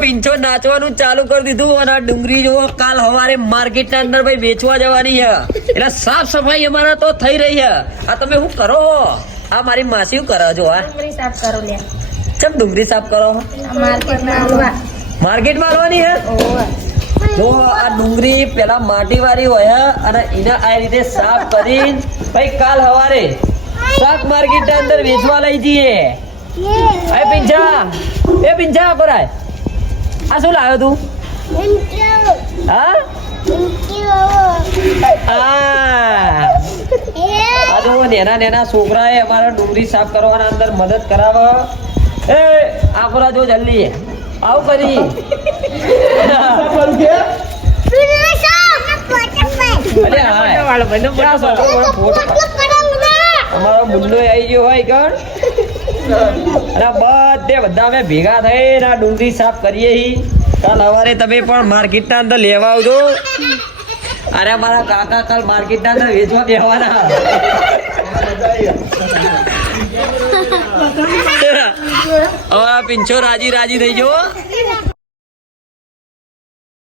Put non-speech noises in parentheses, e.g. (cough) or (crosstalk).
પિંચો નાચવાનું ચાલુ કરી દીધું અને આ ડુંગળી જો કાલ સવારે માર્કેટ ના અંદર ભાઈ વેચવા જવાની છે. એટલે સાફ સફાઈ અમારા તો થઈ રહી છે. આ તમે શું કરો આ મારી માસી શું કરે જો આ? સાફ કરો લે. ચમ ડુંગળી સાફ કરો માર્કેટમાં આવવા. આવવાની છે? જો આ ડુંગળી પેલા માટી વાળી હોય અને એને આ રીતે સાફ કરીને ભાઈ કાલ સવારે શાક માર્કેટ ના અંદર વેચવા લઈ જઈએ. એ પિંજા. એ પિંજા કરાય આ શું લાવ્યો તું? હા? નેના નેના છોકરાએ અમારા ડુંગળી સાફ કરવાના અંદર મદદ કરાવે એ આકોરા જો જલ્દી. આવ કરી. અમારો મુન્નો આવી ગયો હોય કણ? અને બધે બધા અમે ભેગા થઈને ને ડુંગળી સાફ કરીએ કાલ સવારે તમે પણ માર્કેટના અંદર લેવા આવજો. અરે મારા કાકા કાલ માર્કેટના અંદર વેચવા બેહવાના. (laughs) હવે પિંચો રાજી રાજી થઈ જવો